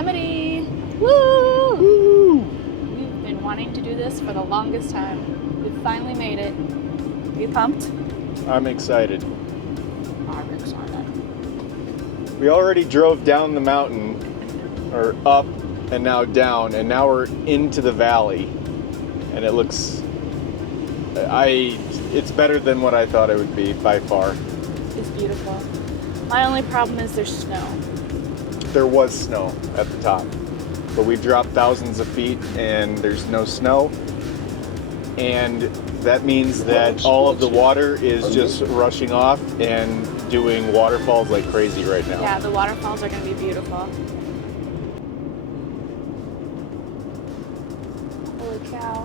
Yosemite! Woo! Woo! We've been wanting to do this for the longest time. We finally made it. Are you pumped? I'm excited. I'm excited. We already drove down the mountain, or up and now down, and now we're into the valley. And it looks, it's better than what I thought it would be by far. It's beautiful. My only problem is there's snow. There was snow at the top, but we've dropped thousands of feet and there's no snow. And that means that all of the water is just rushing off and doing waterfalls like crazy right now. Yeah, the waterfalls are going to be beautiful. Holy cow.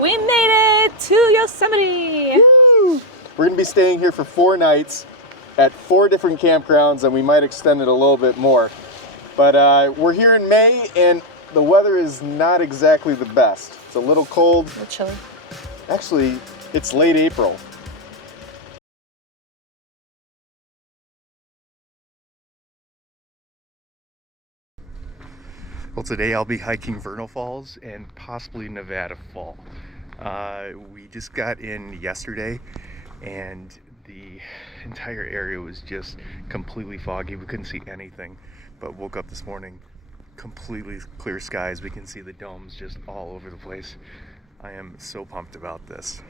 We made it to Yosemite! Woo! We're gonna be staying here for 4 nights at 4 different campgrounds, and we might extend it a little bit more. But we're here in May and the weather is not exactly the best. It's a little cold. A little chilly. Actually, it's late April. Well, today I'll be hiking Vernal Falls and possibly Nevada Fall. We just got in yesterday and the entire area was just completely foggy. We couldn't see anything, but woke up this morning, completely clear skies. We can see the domes just all over the place. I am so pumped about this.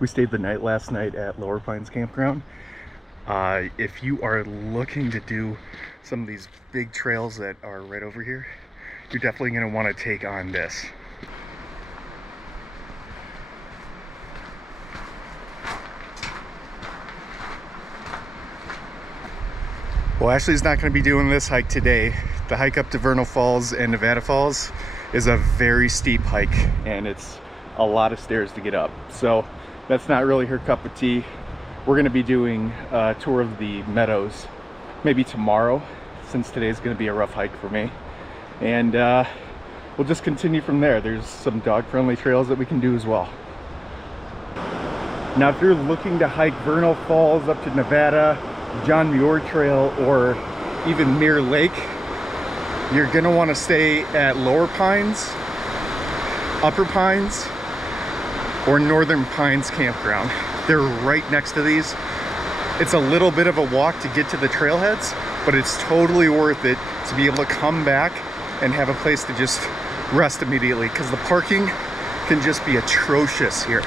We stayed the night last night at Lower Pines Campground. If you are looking to do some of these big trails that are right over here, you're definitely going to want to take on this. Well, Ashley's not going to be doing this hike today. The hike up to Vernal Falls and Nevada Falls is a very steep hike and it's a lot of stairs to get up. So that's not really her cup of tea. We're going to be doing a tour of the meadows maybe tomorrow, since today's going to be a rough hike for me. And we'll just continue from there. There's some dog-friendly trails that we can do as well. Now, if you're looking to hike Vernal Falls up to Nevada, John Muir Trail, or even Mirror Lake, you're going to want to stay at Lower Pines, Upper Pines, or Northern Pines Campground. They're right next to these. It's a little bit of a walk to get to the trailheads, but it's totally worth it to be able to come back and have a place to just rest immediately, because the parking can just be atrocious here.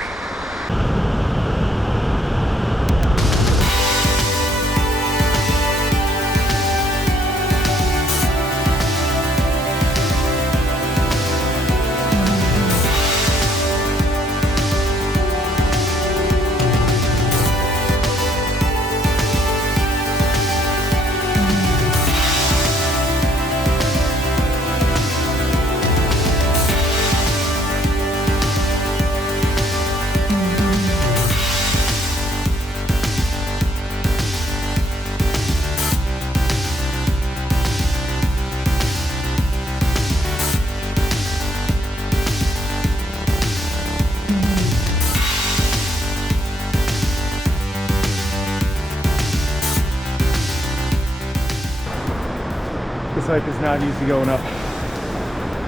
This hike is not easy going up.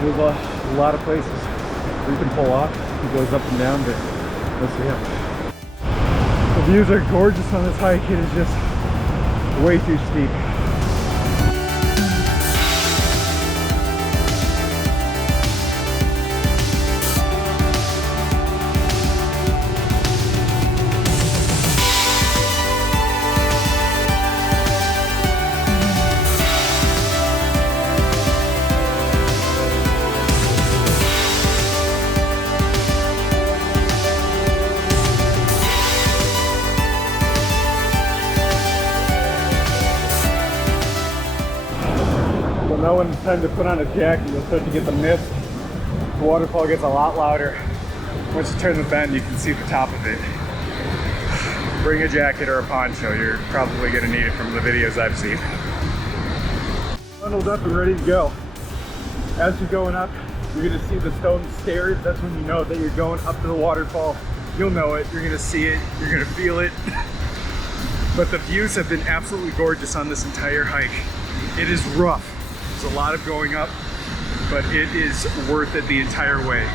There's a lot of places where you can pull off. It goes up and down, but mostly up. The views are gorgeous on this hike. It is just way too steep. know when it's time to put on a jacket. You'll start to get the mist. The waterfall gets a lot louder. Once you turn the bend, you can see the top of it. Bring a jacket or a poncho. You're probably going to need it from the videos I've seen. Bundled up and ready to go. As you're going up, you're going to see the stone stairs. That's when you know that you're going up to the waterfall. You'll know it. You're going to see it. You're going to feel it. But the views have been absolutely gorgeous on this entire hike. It is rough. There's a lot of going up, but it is worth it the entire way.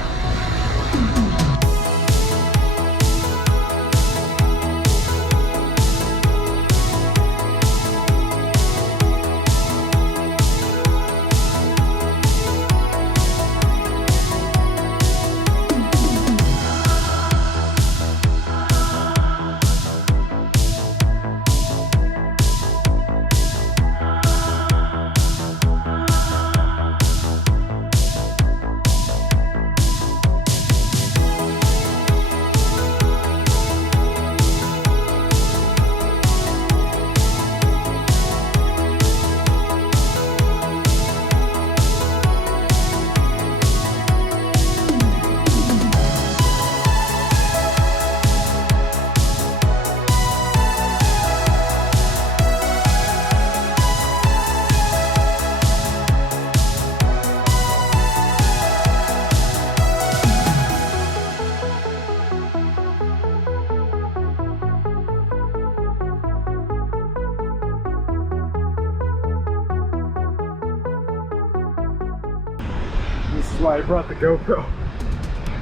This is why I brought the GoPro.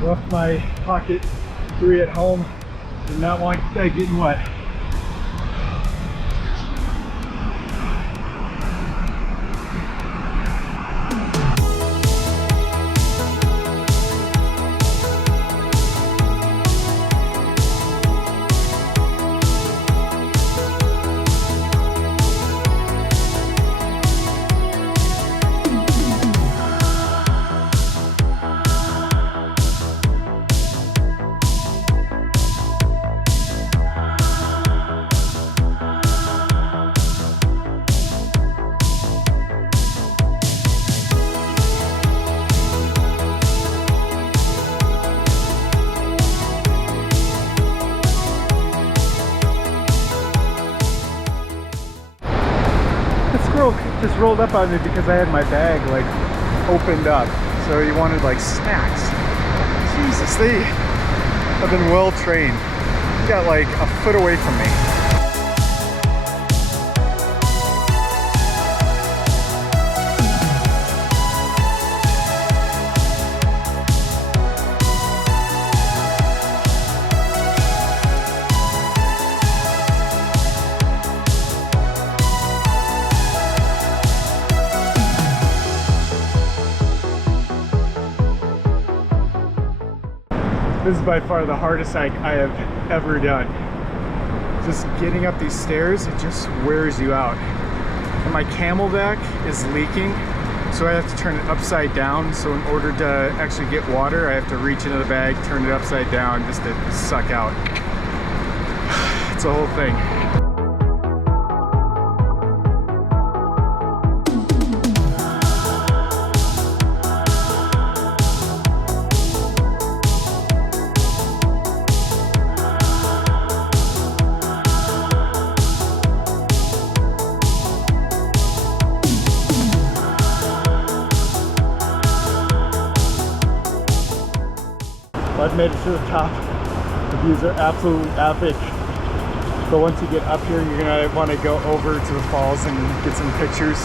Left my pocket 3 at home. Did not want that getting wet. Just rolled up on me because I had my bag like opened up, so he wanted like snacks. Jesus, they have been well trained. He got like a foot away from me. This is by far the hardest hike I have ever done. Just getting up these stairs, it just wears you out. And my camelback is leaking, so I have to turn it upside down. So in order to actually get water, I have to reach into the bag, turn it upside down just to suck out. It's a whole thing. I've made it to the top. The views are absolutely epic. But once you get up here, you're gonna want to go over to the falls and get some pictures.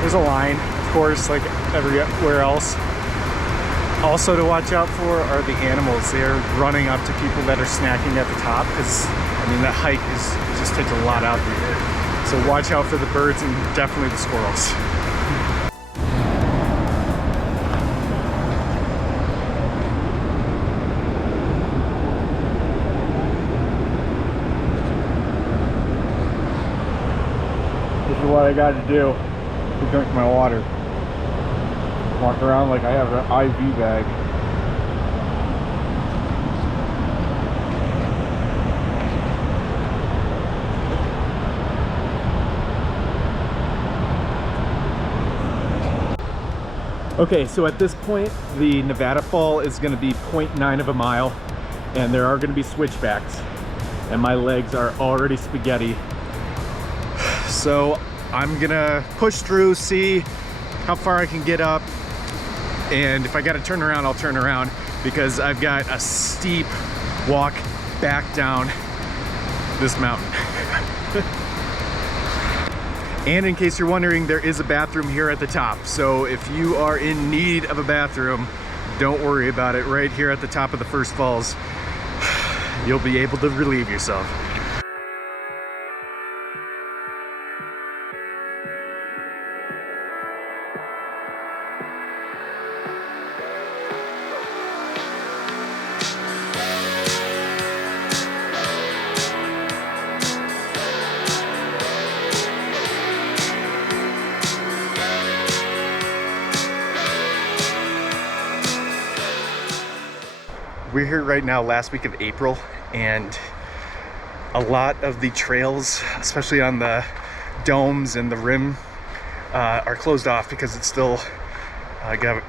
There's a line, of course, like everywhere else. Also to watch out for are the animals. They're running up to people that are snacking at the top, because I mean, the hike just takes a lot out of you. So watch out for the birds and definitely the squirrels. What I got to do to drink my water. Walk around like I have an IV bag. Okay, so at this point, the Nevada Fall is gonna be 0.9 of a mile, and there are gonna be switchbacks, and my legs are already spaghetti. So I'm gonna push through, see how far I can get up, and if I gotta turn around, I'll turn around, because I've got a steep walk back down this mountain. And in case you're wondering, there is a bathroom here at the top. So if you are in need of a bathroom, don't worry about it. Right here at the top of the first falls, you'll be able to relieve yourself. We're here right now, last week of April, and a lot of the trails, especially on the domes and the rim, are closed off because it's still got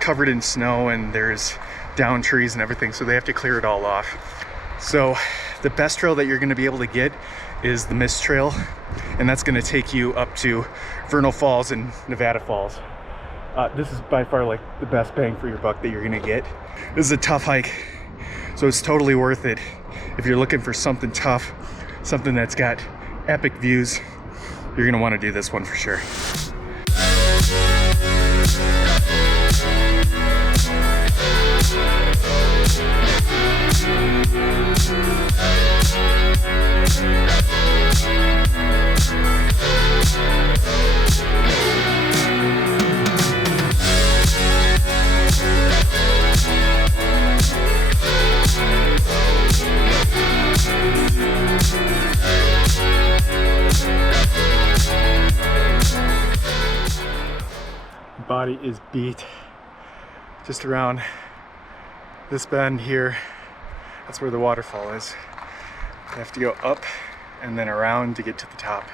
covered in snow and there's down trees and everything, so they have to clear it all off. So the best trail that you're going to be able to get is the Mist Trail, and that's going to take you up to Vernal Falls and Nevada Falls. This is by far like the best bang for your buck that you're gonna get. This is a tough hike, so it's totally worth it. If you're looking for something tough, something that's got epic views, you're gonna wanna do this one for sure. Body is beat. Just around this bend here, that's where the waterfall is. I have to go up and then around to get to the top.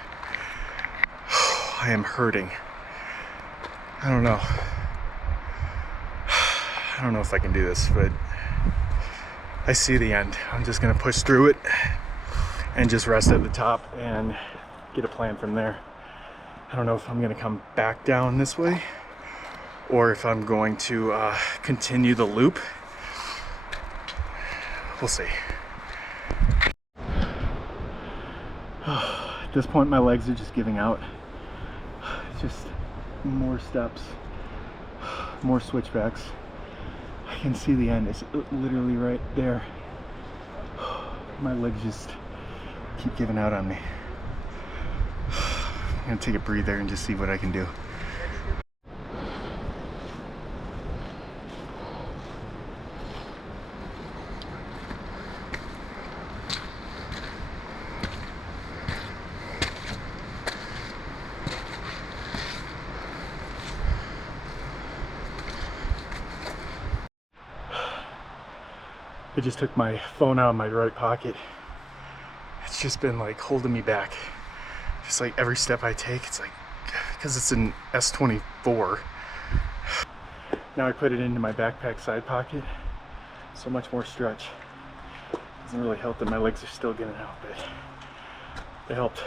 I am hurting. I don't know if I can do this, but I see the end. I'm just gonna push through it and just rest at the top and get a plan from there. I don't know if I'm gonna come back down this way or if I'm going to continue the loop. We'll see. At this point, my legs are just giving out. It's just more steps, more switchbacks. I can see the end. It's literally right there. My legs just keep giving out on me. I'm gonna take a breather and just see what I can do. I just took my phone out of my right pocket. It's just been like holding me back. Just like every step I take, it's like, because it's an S24. Now I put it into my backpack side pocket. So much more stretch. Doesn't really help that my legs are still getting out, but it helped.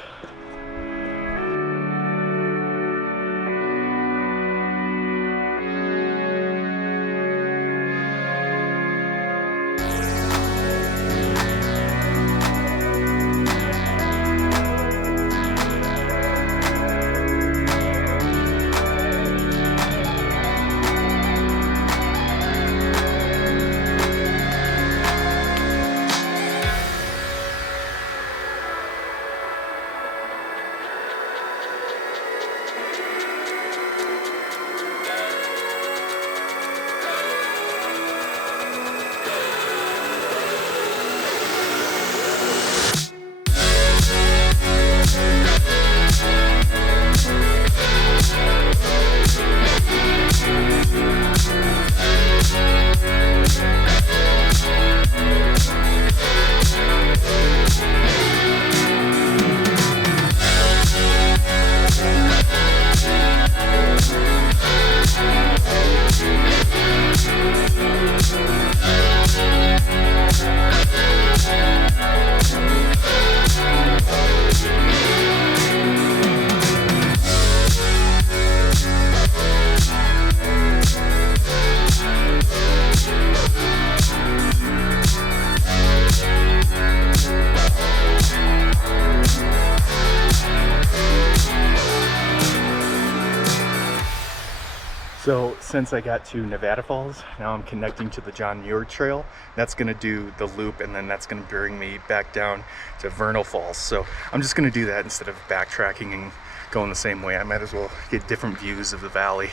since I got to Nevada Falls, now I'm connecting to the John Muir Trail. That's gonna do the loop, and then that's gonna bring me back down to Vernal Falls. So I'm just gonna do that instead of backtracking and going the same way. I might as well get different views of the valley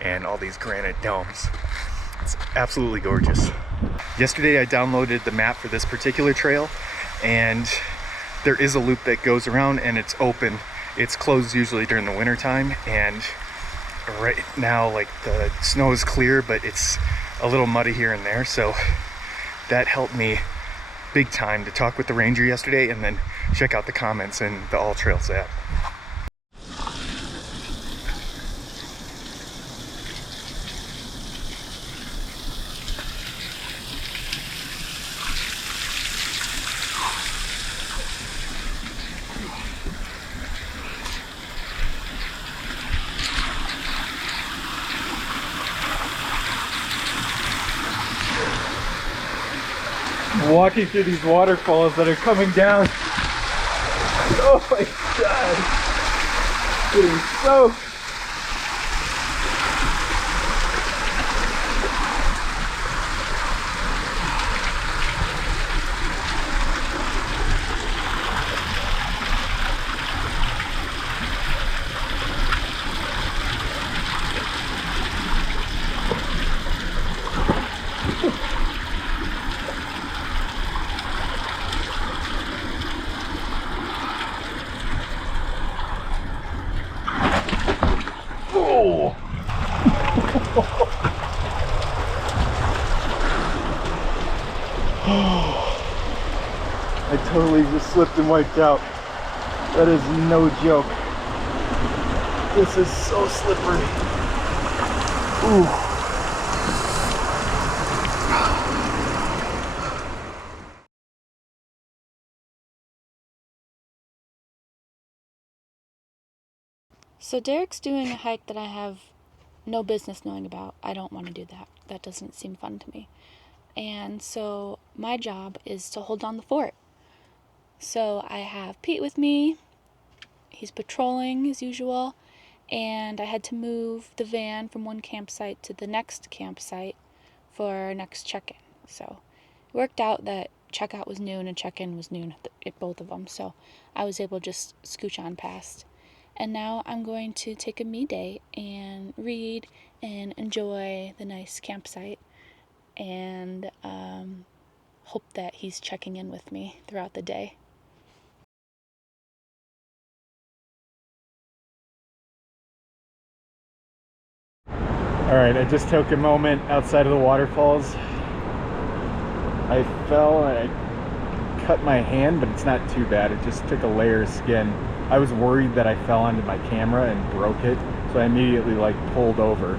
and all these granite domes. It's absolutely gorgeous. Yesterday I downloaded the map for this particular trail, and there is a loop that goes around and it's open. It's closed usually during the winter time, and right now like the snow is clear, but it's a little muddy here and there. So that helped me big time to talk with the ranger yesterday and then check out the comments in the All Trails app. Walking through these waterfalls that are coming down. Oh my god. Getting soaked. I totally just slipped and wiped out. That is no joke. This is so slippery. Ooh. So Derek's doing a hike that I have no business knowing about. I don't want to do that. That doesn't seem fun to me. And so my job is to hold down the fort. So I have Pete with me. He's patrolling as usual. And I had to move the van from one campsite to the next campsite for our next check-in. So it worked out that checkout was noon and check-in was noon at both of them. So I was able to just scooch on past. And now I'm going to take a me day and read and enjoy the nice campsite, and hope that he's checking in with me throughout the day. Alright, I just took a moment outside of the waterfalls. I fell and I cut my hand, but it's not too bad. It just took a layer of skin. I was worried that I fell onto my camera and broke it, so I immediately pulled over.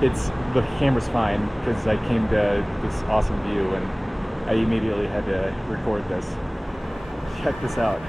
The camera's fine because I came to this awesome view and I immediately had to record this. Check this out.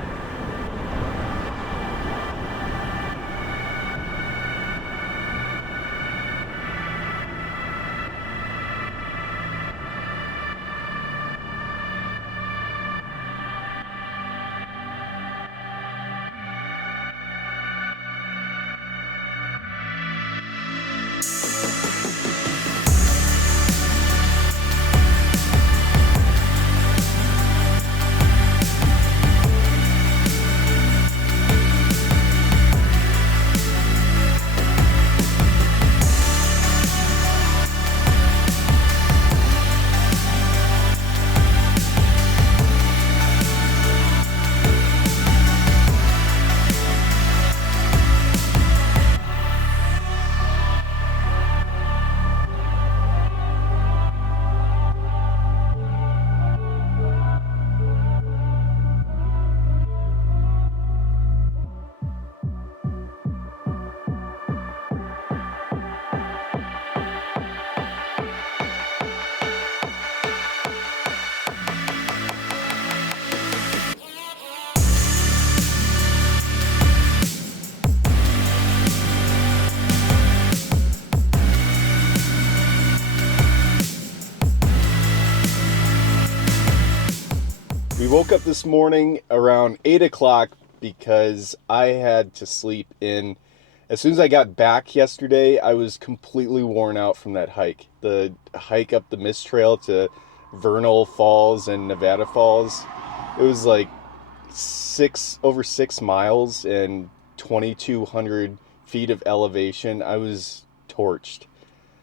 We woke up this morning around 8 o'clock because I had to sleep in As soon as I got back yesterday, I was completely worn out from that hike. The hike up the mist trail to Vernal Falls and Nevada Falls, it was like over 6 miles and 2,200 feet of elevation. I was torched.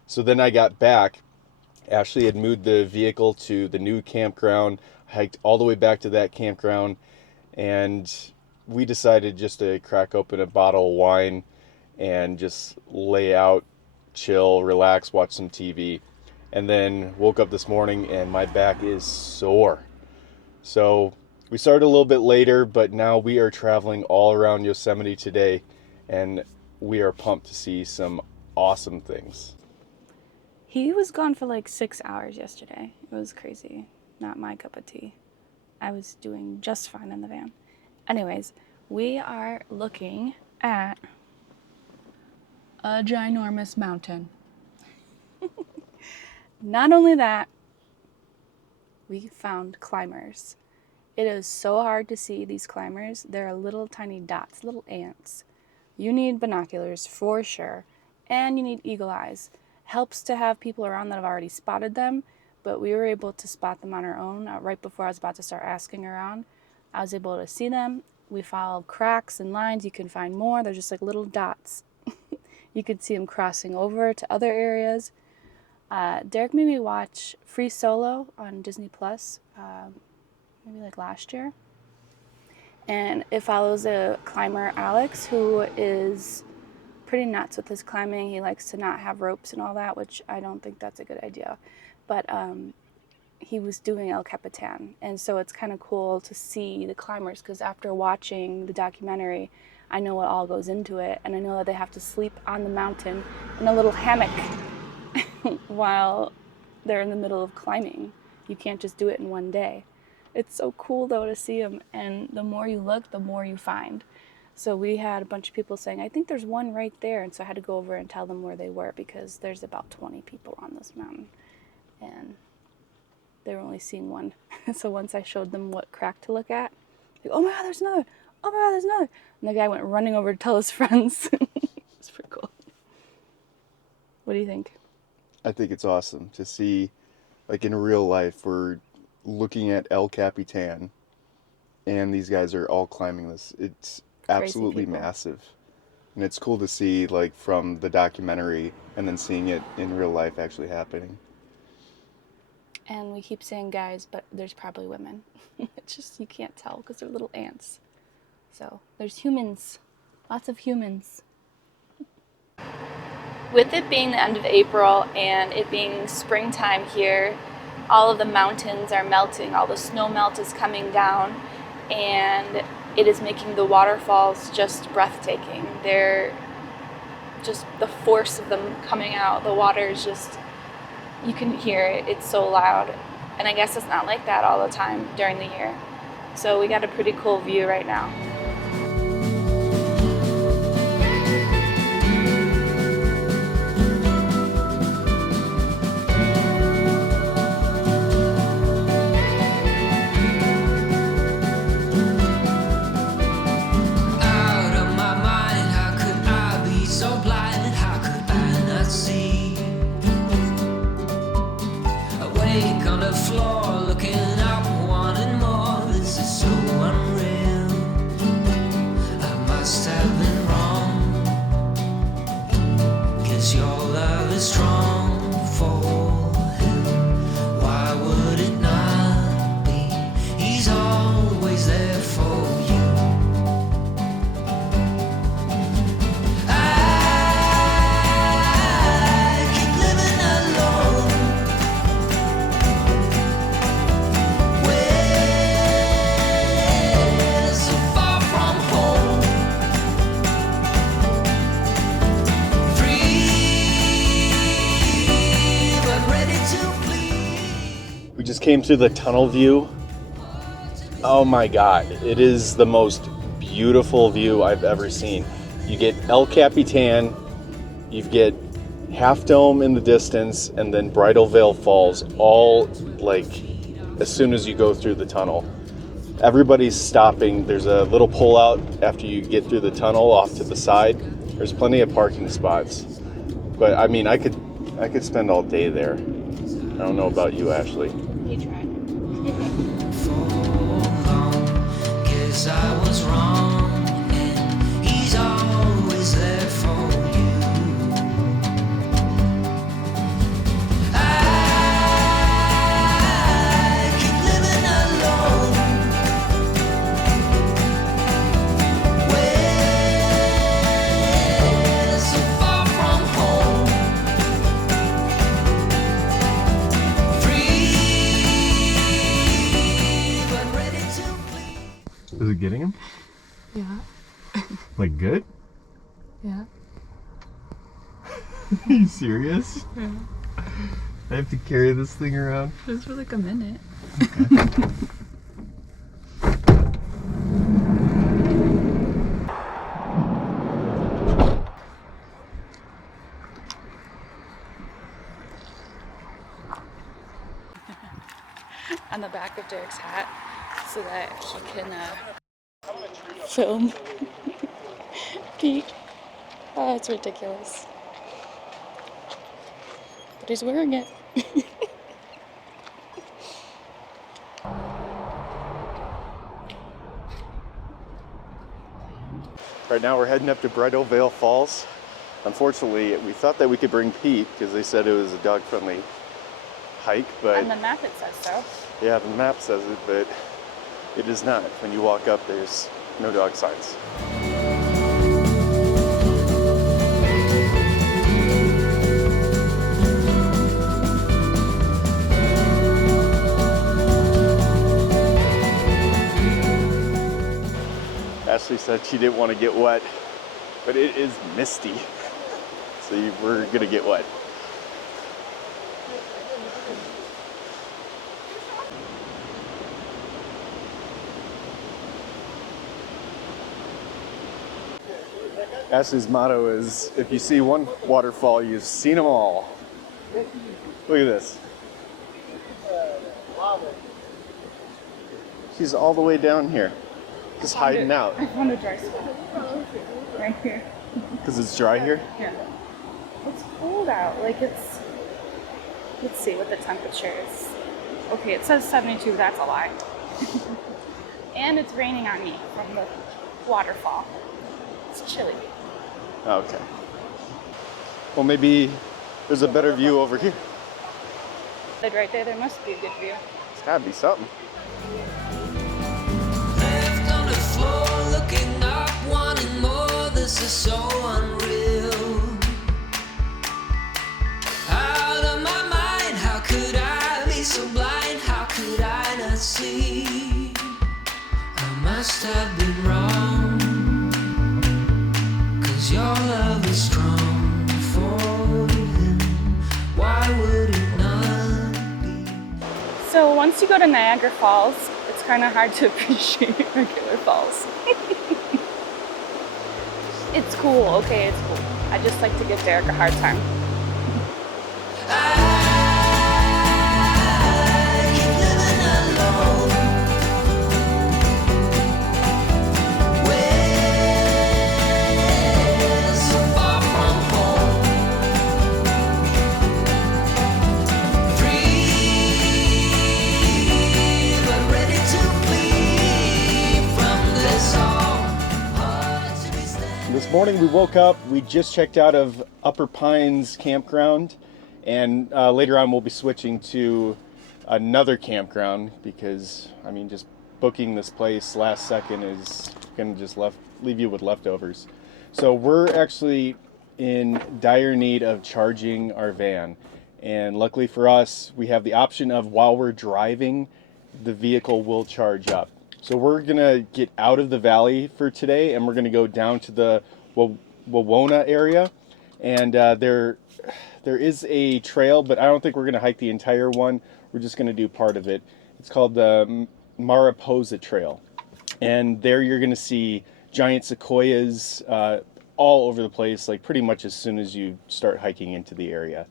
So then I got back. Ashley had moved the vehicle to the new campground, hiked all the way back to that campground, and we decided just to crack open a bottle of wine and just lay out, chill, relax, watch some TV. And then woke up this morning and my back is sore. So we started a little bit later, but now we are traveling all around Yosemite today, and we are pumped to see some awesome things. He was gone for like 6 hours yesterday. It was crazy. Not my cup of tea. I was doing just fine in the van. Anyways, we are looking at a ginormous mountain. Not only that, we found climbers. It is so hard to see these climbers. They're little tiny dots, little ants. You need binoculars for sure, and you need eagle eyes. Helps to have people around that have already spotted them, but we were able to spot them on our own. Right before I was about to start asking around, I was able to see them. We followed cracks and lines. You can find more. They're just like little dots. You could see them crossing over to other areas. Derek made me watch Free Solo on Disney Plus, maybe like last year. And it follows a climber, Alex, who is pretty nuts with his climbing. He likes to not have ropes and all that, which I don't think that's a good idea. But he was doing El Capitan. And so it's kind of cool to see the climbers, because after watching the documentary, I know what all goes into it. And I know that they have to sleep on the mountain in a little hammock while they're in the middle of climbing. You can't just do it in one day. It's so cool though to see them, and the more you look, the more you find. So we had a bunch of people saying, I think there's one right there, and so I had to go over and tell them where they were, because there's about 20 people on this mountain, and they were only seeing one. So once I showed them what crack to look at, like, oh my god, there's another! Oh my god, there's another! And the guy went running over to tell his friends. It's pretty cool. What do you think? I think it's awesome to see, like in real life, we're looking at El Capitan, and these guys are all climbing this. It's absolutely massive. And it's cool to see, like, from the documentary and then seeing it in real life actually happening. And we keep saying guys, but there's probably women. It's just, you can't tell because they're little ants. So there's humans, lots of humans. With it being the end of April and it being springtime here, all of the mountains are melting, all the snow melt is coming down, and it is making the waterfalls just breathtaking. They're just, the force of them coming out, the water is just, you can hear it, it's so loud. And I guess it's not like that all the time during the year. So we got a pretty cool view right now. We just came through the tunnel view. Oh my god, it is the most beautiful view I've ever seen. You get El Capitan, you get Half Dome in the distance, and then Bridalveil Falls, all like as soon as you go through the tunnel. Everybody's stopping. There's a little pull out after you get through the tunnel off to the side, There's plenty of parking spots, but I mean, I could spend all day there. I don't know about you, Ashley. You try. Guess I was wrong, and he's always there for you. I keep living alone, way so far from home. Free, but ready to please. Is it getting him? Yeah. Like good? Yeah. Are you serious? Yeah. I have to carry this thing around. Just for like a minute. On the back of Derek's hat so that he can film Pete. Oh, it's ridiculous. But he's wearing it. Right now we're heading up to Bridalveil Falls. Unfortunately, we thought that we could bring Pete because they said it was a dog-friendly hike, but On the map it says so. yeah, the map says it, but it is not. When you walk up, there's no dog signs. Ashley said she didn't want to get wet, but it is misty, so we're gonna get wet. Ashley's motto is, if you see one waterfall, you've seen them all. Look at this. She's all the way down here, just hiding out. I found a dry spot. Right here. Because it's dry here? Yeah. It's cold out. Like it's. Let's see what the temperature is. Okay, it says 72. That's a lie. And it's raining on me from the waterfall. It's chilly. Okay. Well, maybe there's a better view over here. Right there must be a good view. It's gotta be something. Left on the floor, looking up, wanting more. This is so unreal. Out of my mind, how could I be so blind? How could I not see? I must have been wrong. 'Cause your love is strong for him. Why would it not be? So once you go to Niagara Falls, it's kind of hard to appreciate regular falls. It's cool, okay, it's cool. I just like to give Derek a hard time. I keep living alone, way so far from home. Free, but ready to flee from this all. Hard to be standing. This morning we woke up, we just checked out of Upper Pines Campground, and later on we'll be switching to another campground because, I mean, just booking this place last second is gonna just leave you with leftovers. So we're actually in dire need of charging our van, and luckily for us, we have the option of, while we're driving, the vehicle will charge up. So we're gonna get out of the valley for today, and we're gonna go down to the Wawona area, and there is a trail, but I don't think we're gonna hike the entire one. We're just gonna do part of it. It's called the Mariposa Trail, and there you're gonna see giant sequoias all over the place, like pretty much as soon as you start hiking into the area.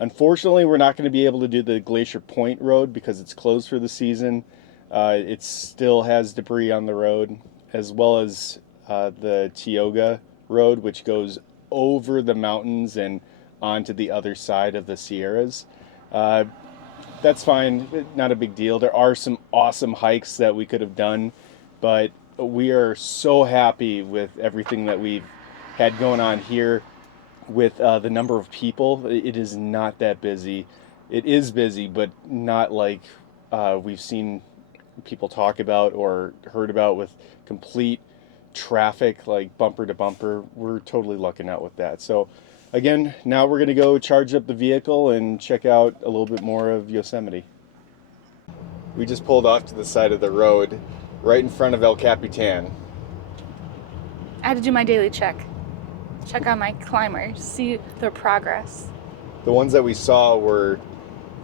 Unfortunately, we're not going to be able to do the Glacier Point Road because it's closed for the season. It still has debris on the road, as well as the Tioga Road, which goes over the mountains and onto the other side of the Sierras. That's fine, not a big deal. There are some awesome hikes that we could have done, but we are so happy with everything that we've had going on here with the number of people. It is not that busy. It is busy, but not like we've seen people talk about or heard about with complete traffic, like bumper to bumper. We're totally lucking out with that. So again, now we're going to go charge up the vehicle and check out a little bit more of Yosemite. We just pulled off to the side of the road right in front of El Capitan. I had to do my daily check. Check on my climbers, see their progress. The ones that we saw were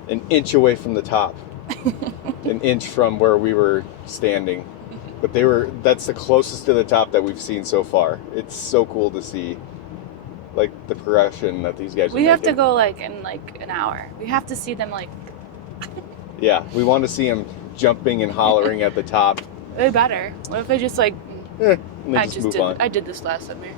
an inch away from the top, an inch from where we were standing. But that's the closest to the top that we've seen so far. It's so cool to see, like, the progression that these guys are We have to making. go like in like an hour. We have to see them like. Yeah, we want to see them jumping and hollering at the top. They better. What if they just like? And they just move on. I did this last summer.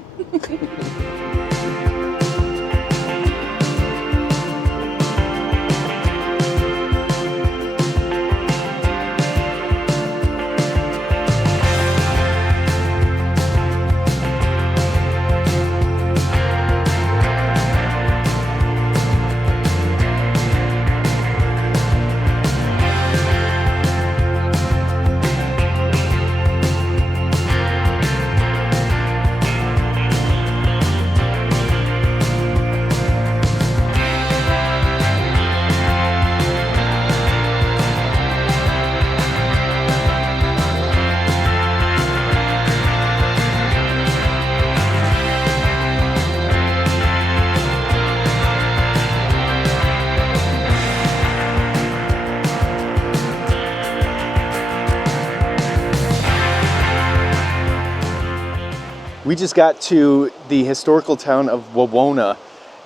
We just got to the historical town of Wawona,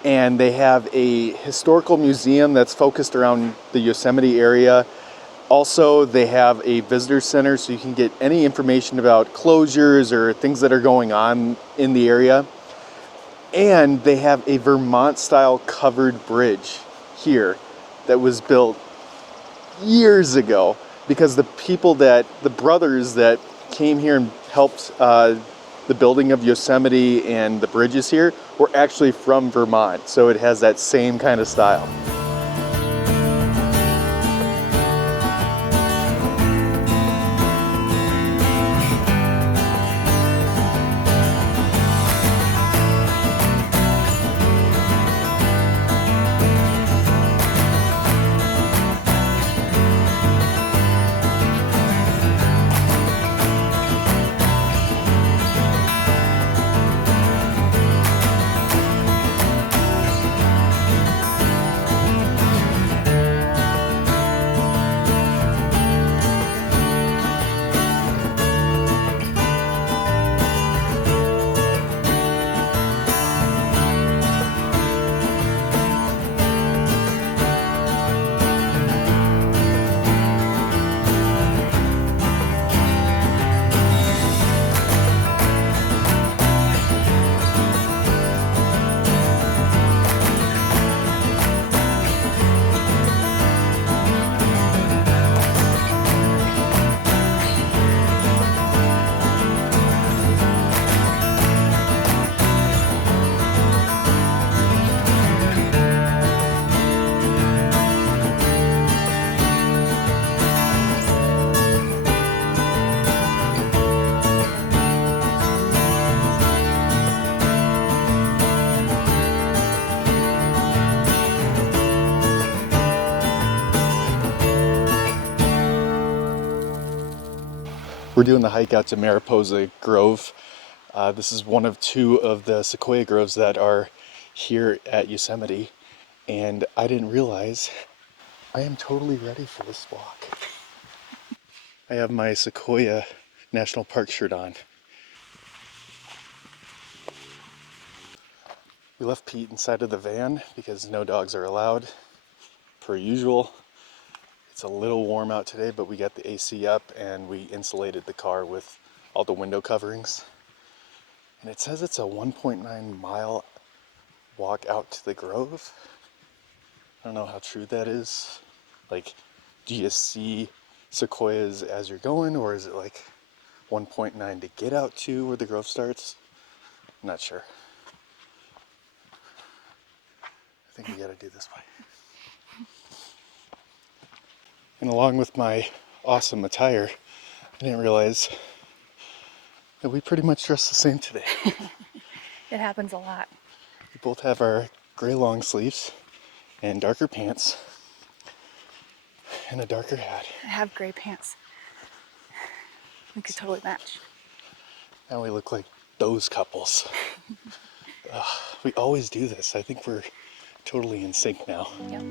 and they have a historical museum that's focused around the Yosemite area. Also, they have a visitor center, so you can get any information about closures or things that are going on in the area. And they have a Vermont-style covered bridge here that was built years ago because the brothers that came here and helped the building of Yosemite and the bridges here were actually from Vermont, so it has that same kind of style. We're doing the hike out to Mariposa Grove. This is one of two of the Sequoia groves that are here at Yosemite, and I didn't realize I am totally ready for this walk. I have my Sequoia National Park shirt on. We left Pete inside of the van because no dogs are allowed, per usual. It's a little warm out today, but we got the AC up and we insulated the car with all the window coverings. And it says it's a 1.9 mile walk out to the grove. I don't know how true that is. Like, do you see sequoias as you're going, or is it like 1.9 to get out to where the grove starts? I'm not sure. I think we gotta do this way. And along with my awesome attire, I didn't realize that we pretty much dress the same today. It happens a lot. We both have our gray long sleeves and darker pants and a darker hat. I have gray pants. We could totally match. Now we look like those couples. We always do this. I think we're totally in sync now. Yep.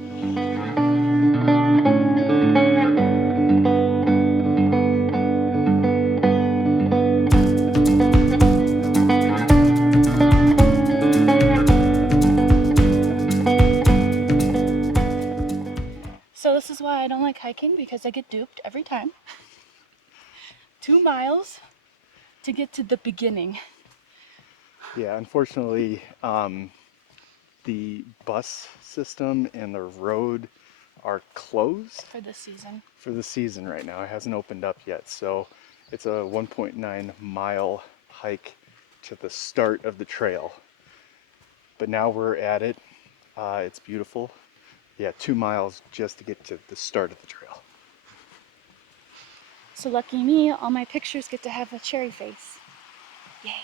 So this is why I don't like hiking, because I get duped every time. 2 miles to get to the beginning. Yeah, unfortunately, the bus system and the road are closed For this season. for the season right now. It hasn't opened up yet, so it's a 1.9 mile hike to the start of the trail. But now we're at it. It's beautiful. Yeah, 2 miles just to get to the start of the trail. So lucky me, all my pictures get to have a cherry face. Yay.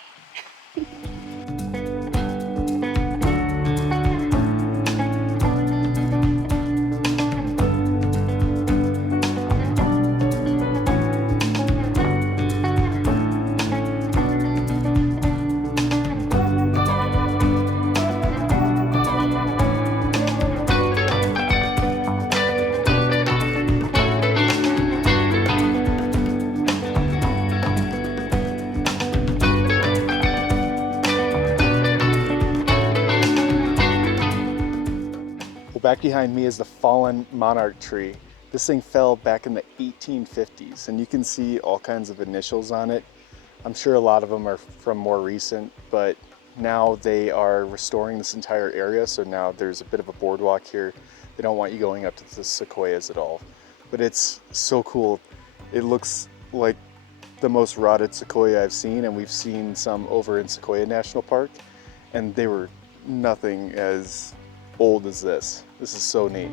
Well, back behind me is the fallen monarch tree. This thing fell back in the 1850s, and you can see all kinds of initials on it. I'm sure a lot of them are from more recent, but now they are restoring this entire area, so now there's a bit of a boardwalk here. They don't want you going up to the sequoias at all. But it's so cool. It looks like the most rotted sequoia I've seen, and we've seen some over in Sequoia National Park, and they were nothing as old as this. This is so neat.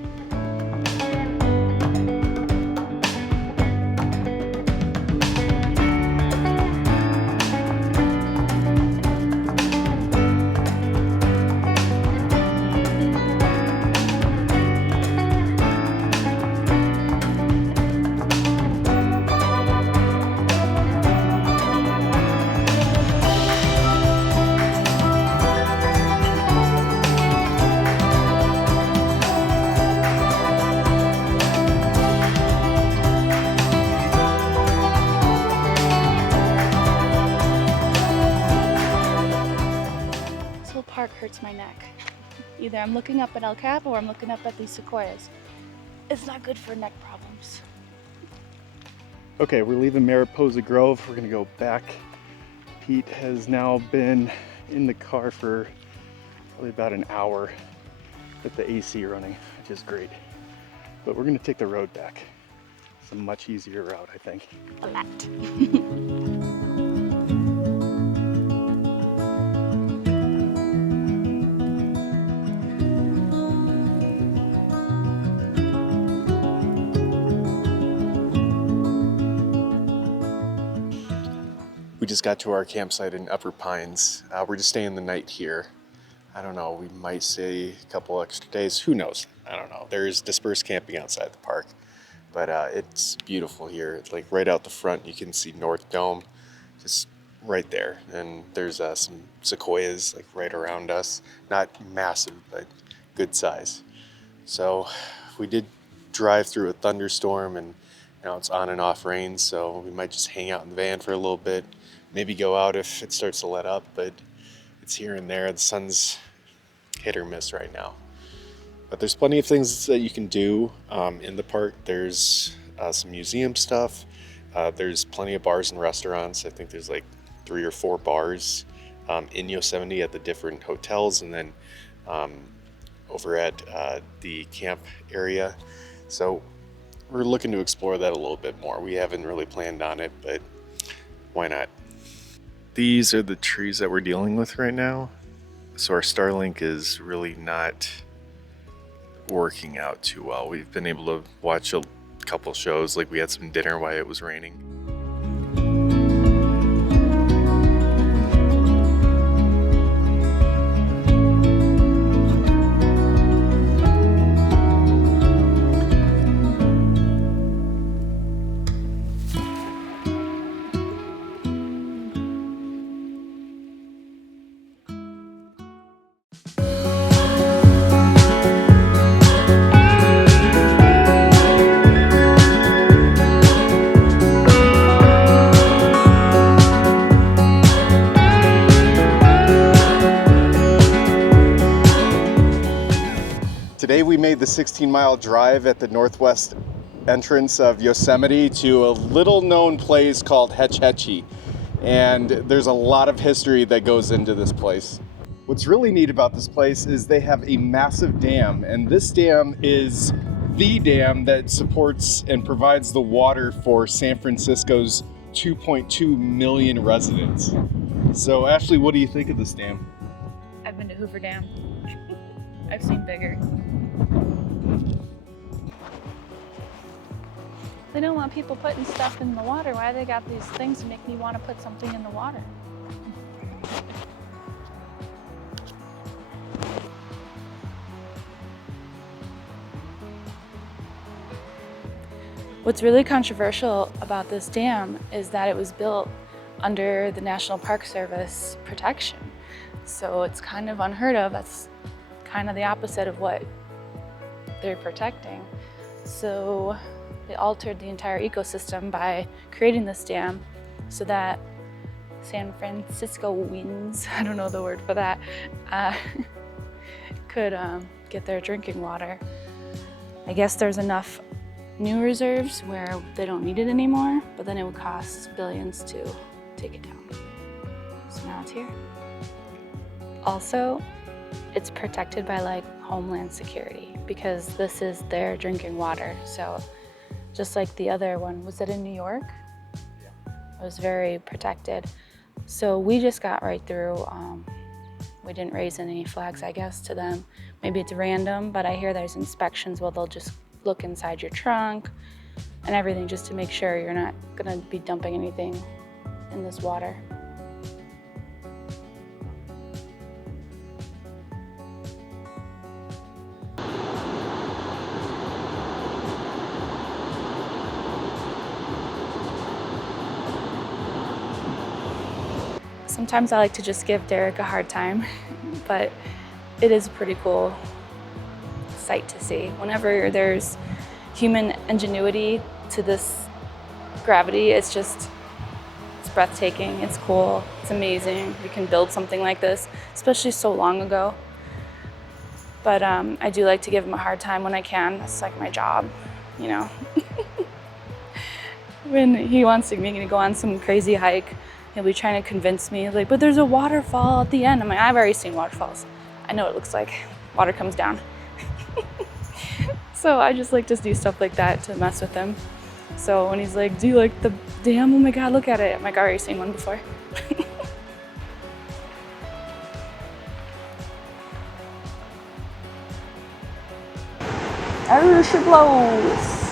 Park hurts my neck. Either I'm looking up at El Cap or I'm looking up at these sequoias. It's not good for neck problems. Okay, we're leaving Mariposa Grove. We're gonna go back. Pete has now been in the car for probably about an hour with the AC running, which is great. But we're gonna take the road back. It's a much easier route, I think. A lot. We just got to our campsite in Upper Pines. We're just staying the night here. I don't know, we might stay a couple extra days. Who knows? I don't know. There's dispersed camping outside the park, but it's beautiful here. It's like right out the front, you can see North Dome, just right there. And there's some sequoias like right around us. Not massive, but good size. So we did drive through a thunderstorm, and it's on and off rain, so we might just hang out in the van for a little bit. Maybe go out if it starts to let up, but it's here and there. The sun's hit or miss right now. But there's plenty of things that you can do in the park. There's some museum stuff. There's plenty of bars and restaurants. I think there's like 3 or 4 bars in Yosemite at the different hotels, and then over at the camp area. So we're looking to explore that a little bit more. We haven't really planned on it, but why not? These are the trees that we're dealing with right now. So our Starlink is really not working out too well. We've been able to watch a couple shows, like we had some dinner while it was raining. Today we made the 16-mile drive at the northwest entrance of Yosemite to a little known place called Hetch Hetchy. And there's a lot of history that goes into this place. What's really neat about this place is they have a massive dam, and this dam is the dam that supports and provides the water for San Francisco's 2.2 million residents. So Ashley, what do you think of this dam? I've been to Hoover Dam. I've seen bigger. They don't want people putting stuff in the water. Why they got these things to make me want to put something in the water? What's really controversial about this dam is that it was built under the National Park Service protection. So it's kind of unheard of. That's kind of the opposite of what they're protecting. So they altered the entire ecosystem by creating this dam so that San Franciscoans, I don't know the word for that, could get their drinking water. I guess there's enough new reserves where they don't need it anymore, but then it would cost billions to take it down. So now it's here. Also, it's protected by like Homeland Security because this is their drinking water. So just like the other one, was it in New York? Yeah. It was very protected. So we just got right through. We didn't raise any flags, I guess, to them. Maybe it's random, but I hear there's inspections where they'll just look inside your trunk and everything just to make sure you're not gonna be dumping anything in this water. Sometimes I like to just give Derek a hard time, but it is a pretty cool sight to see. Whenever there's human ingenuity to this gravity, it's breathtaking, it's cool, it's amazing. We can build something like this, especially so long ago. But I do like to give him a hard time when I can. That's like my job, you know. When he wants to make me go on some crazy hike, he'll be trying to convince me, like, but there's a waterfall at the end. I'm like, I've already seen waterfalls. I know what it looks like. Water comes down. So I just like to do stuff like that to mess with him. So when he's like, do you like the dam? Oh my God, look at it. I'm like, I've already seen one before. Oh, she blows.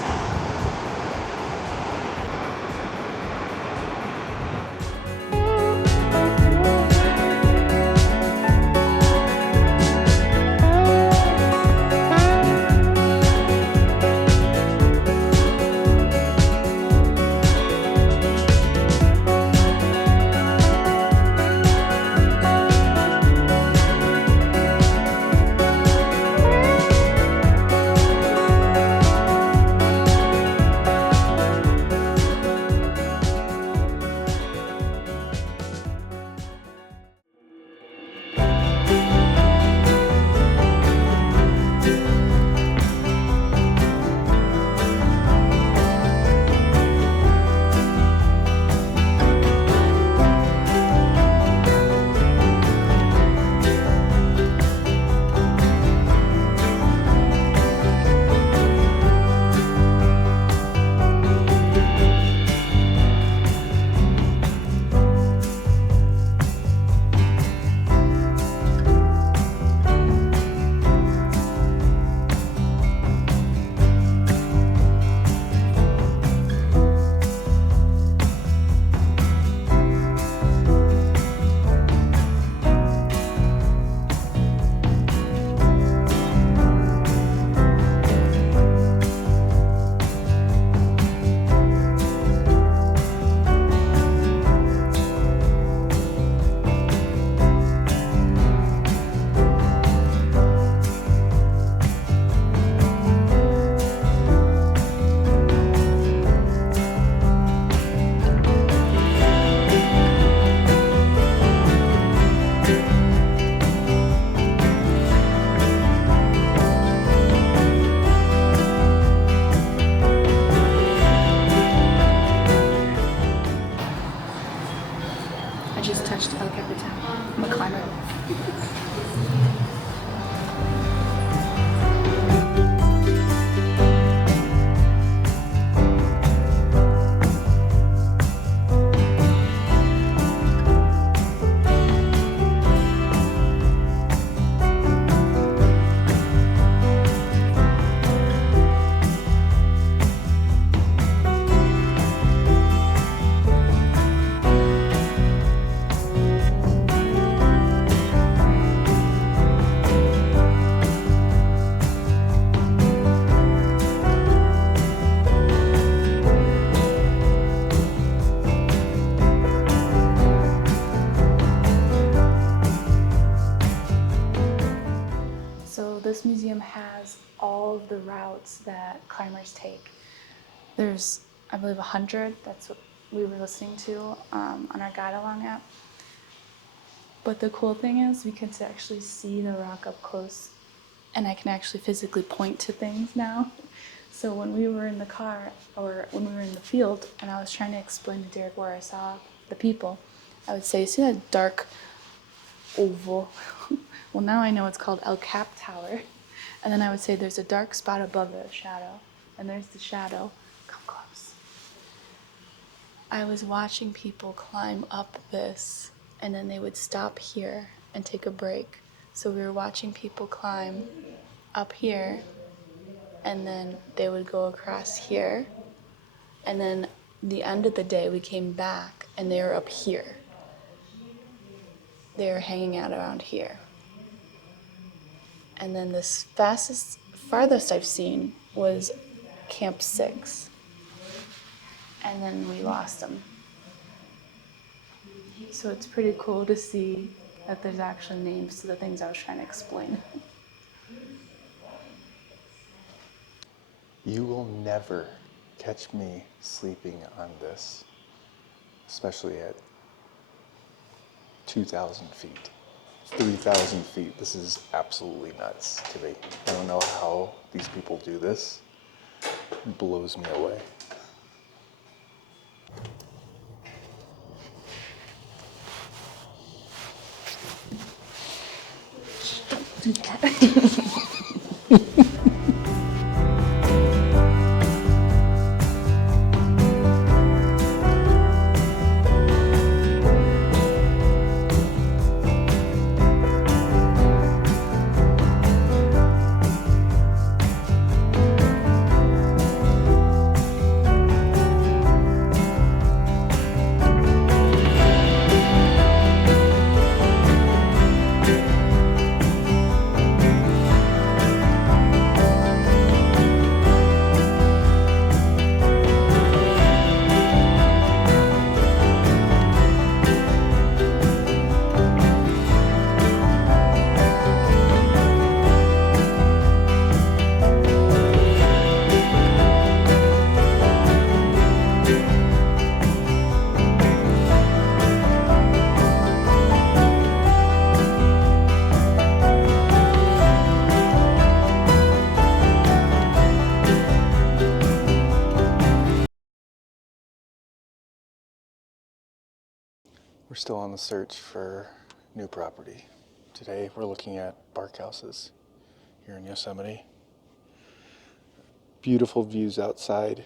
has all of the routes that climbers take. There's, I believe, 100. That's what we were listening to on our guide along app. But the cool thing is we can actually see the rock up close, and I can actually physically point to things now. So when we were in the car, or when we were in the field, and I was trying to explain to Derek where I saw the people, I would say, you see that dark oval? Well, now I know it's called El Cap Tower. And then I would say there's a dark spot above the shadow, and there's the shadow. Come close. I was watching people climb up this, and then they would stop here and take a break. So we were watching people climb up here, and then they would go across here, and then the end of the day we came back and they were up here. They were hanging out around here. And then this farthest I've seen was Camp 6. And then we lost them. So it's pretty cool to see that there's actually names to the things I was trying to explain. You will never catch me sleeping on this, especially at 2,000 feet, 3,000 feet. This is absolutely nuts to me. I don't know how these people do this. It blows me away. Do that. We're still on the search for new property. Today we're looking at bark houses here in Yosemite. Beautiful views outside,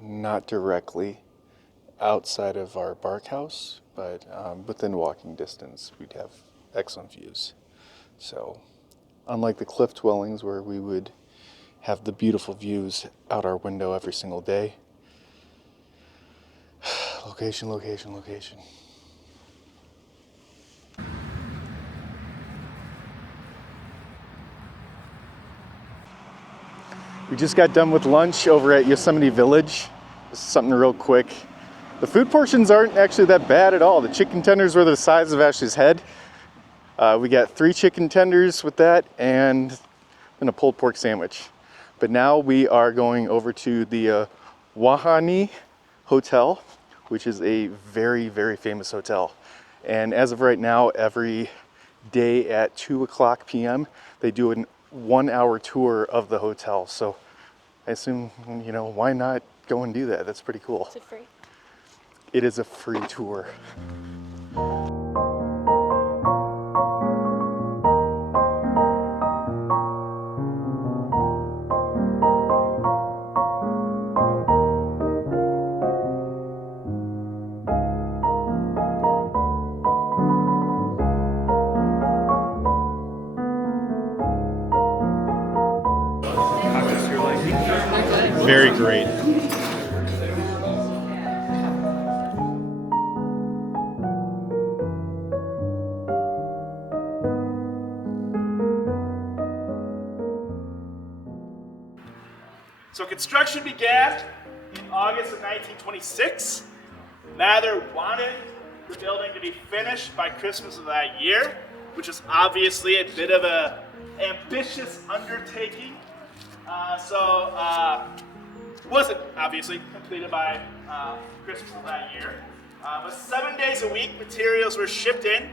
not directly outside of our bark house, but within walking distance we'd have excellent views. So unlike the cliff dwellings where we would have the beautiful views out our window every single day, location, location, location. We just got done with lunch over at Yosemite Village. This is something real quick. The food portions aren't actually that bad at all. The chicken tenders were the size of Ashley's head. We got 3 chicken tenders with that and then a pulled pork sandwich. But now we are going over to the Ahwahnee Hotel, which is a very, very famous hotel. And as of right now, every day at 2:00 p.m., they do a 1-hour tour of the hotel. So I assume, why not go and do that? That's pretty cool. Is it free? It is a free tour. Very great. So construction began in August of 1926. Mather wanted the building to be finished by Christmas of that year, which is obviously a bit of a ambitious undertaking. Wasn't obviously completed by Christmas of that year. But 7 days a week, materials were shipped in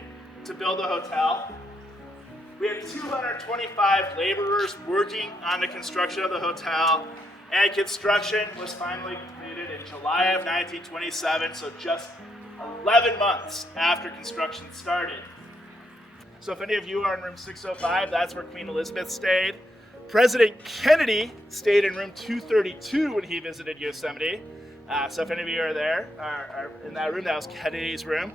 to build a hotel. We had 225 laborers working on the construction of the hotel, and construction was finally completed in July of 1927, so just 11 months after construction started. So if any of you are in room 605, that's where Queen Elizabeth stayed. President Kennedy stayed in room 232 when he visited Yosemite. So if any of you are there, are in that room, that was Kennedy's room.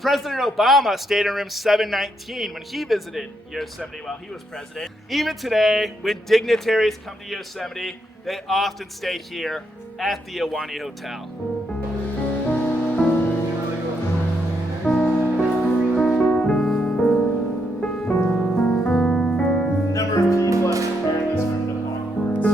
President Obama stayed in room 719 when he visited Yosemite while he was president. Even today, when dignitaries come to Yosemite, they often stay here at the Ahwahnee Hotel. Number of people have compared this room to Hogwarts.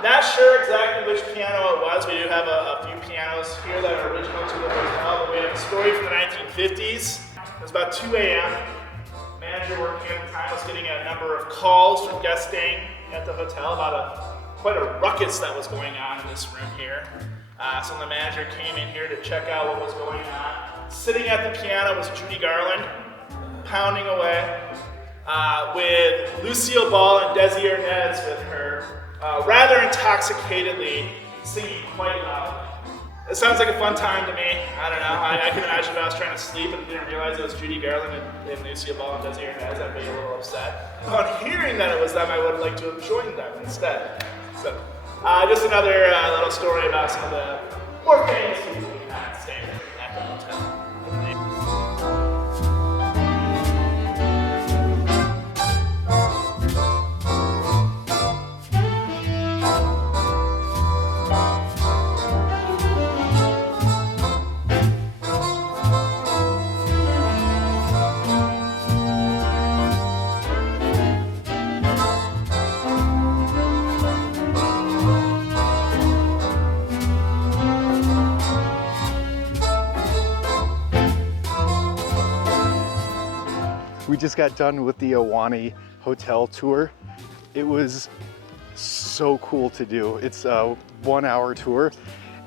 Not sure exactly which piano it was. We do have a few pianos here that are original to the hotel, but we have a story from the 1950s. It was about 2 a.m. The manager working at the time was getting a number of calls from guests staying at the hotel about quite a ruckus that was going on in this room here. So the manager came in here to check out what was going on. Sitting at the piano was Judy Garland, pounding away, with Lucille Ball and Desi Arnaz with her, rather intoxicatedly singing quite loud. It sounds like a fun time to me. I don't know. I can imagine if I was trying to sleep and didn't realize it was Judy Garland and Lucille Ball and Desi Arnaz, I'd be a little upset. Upon hearing that it was them, I would have liked to have joined them instead. So, just another little story about some of the more famous people we had staying at the hotel. We just got done with the Ahwahnee hotel tour. It was so cool to do. It's a 1 hour tour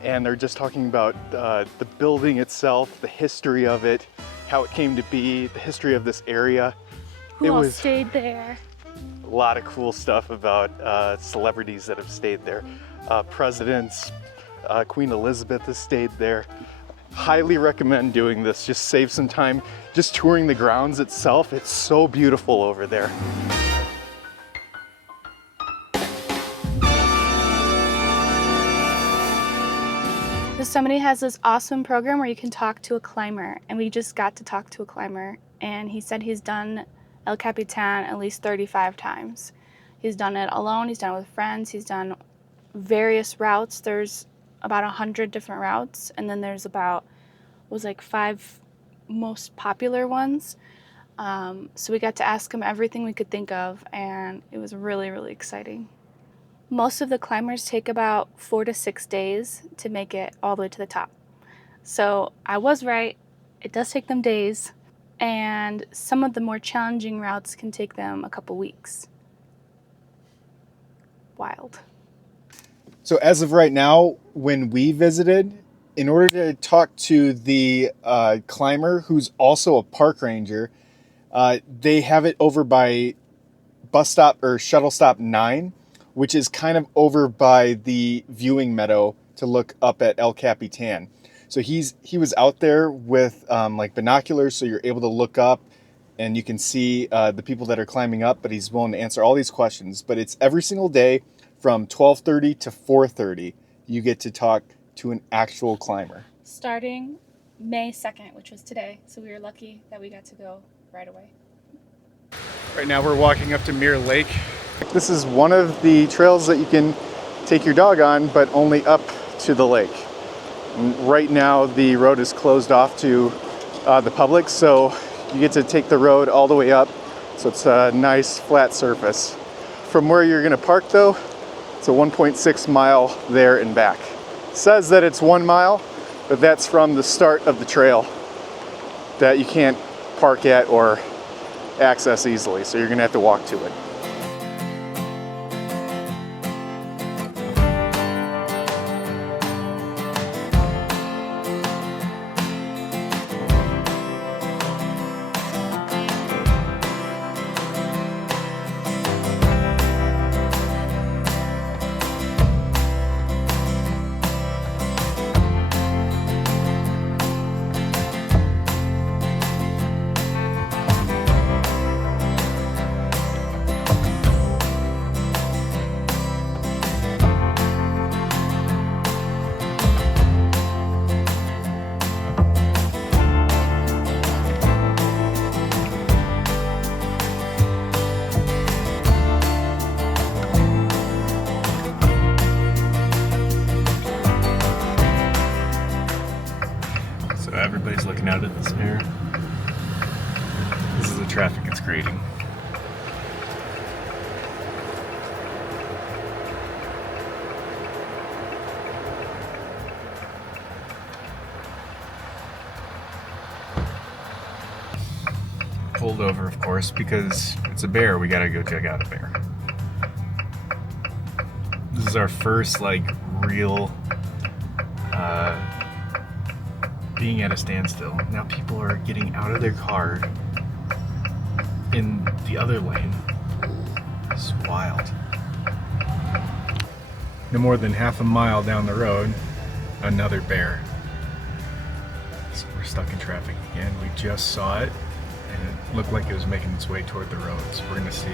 and they're just talking about the building itself, the history of it, how it came to be, the history of this area. Who all stayed there? A lot of cool stuff about celebrities that have stayed there. Presidents, Queen Elizabeth has stayed there. Highly recommend doing this. Just save some time just touring the grounds itself. It's so beautiful over there. Yosemite has this awesome program where you can talk to a climber, and we just got to talk to a climber, and he said he's done El Capitan at least 35 times. He's done it alone, he's done it with friends, he's done various routes. There's about 100 different routes, and then there's about, was like 5 most popular ones. So we got to ask him everything we could think of, and it was really, really exciting. Most of the climbers take about 4 to 6 days to make it all the way to the top. So I was right, it does take them days, and some of the more challenging routes can take them a couple weeks. Wild. So as of right now, when we visited, in order to talk to the climber, who's also a park ranger, they have it over by bus stop or shuttle stop 9, which is kind of over by the viewing meadow to look up at El Capitan. So he was out there with like binoculars, so you're able to look up and you can see the people that are climbing up, but he's willing to answer all these questions. But it's every single day from 12:30 to 4:30, you get to talk to an actual climber. Starting May 2nd, which was today, so we were lucky that we got to go right away. Right now we're walking up to Mirror Lake. This is one of the trails that you can take your dog on, but only up to the lake. And right now the road is closed off to the public, so You get to take the road all the way up, so it's a nice flat surface. From where you're gonna park though, it's a 1.6 mile there and back. It says that it's 1 mile, but that's from the start of the trail that you can't park at or access easily, so you're gonna have to walk to it. Everybody's looking out at this bear. This is the traffic it's creating. Pulled over, of course, because it's a bear. We gotta go check out a bear. This is our first, like, real being at a standstill. Now people are getting out of their car in the other lane. It's wild. No more than half a mile down the road, another bear. So we're stuck in traffic again. We just saw it and it looked like it was making its way toward the road. So we're gonna see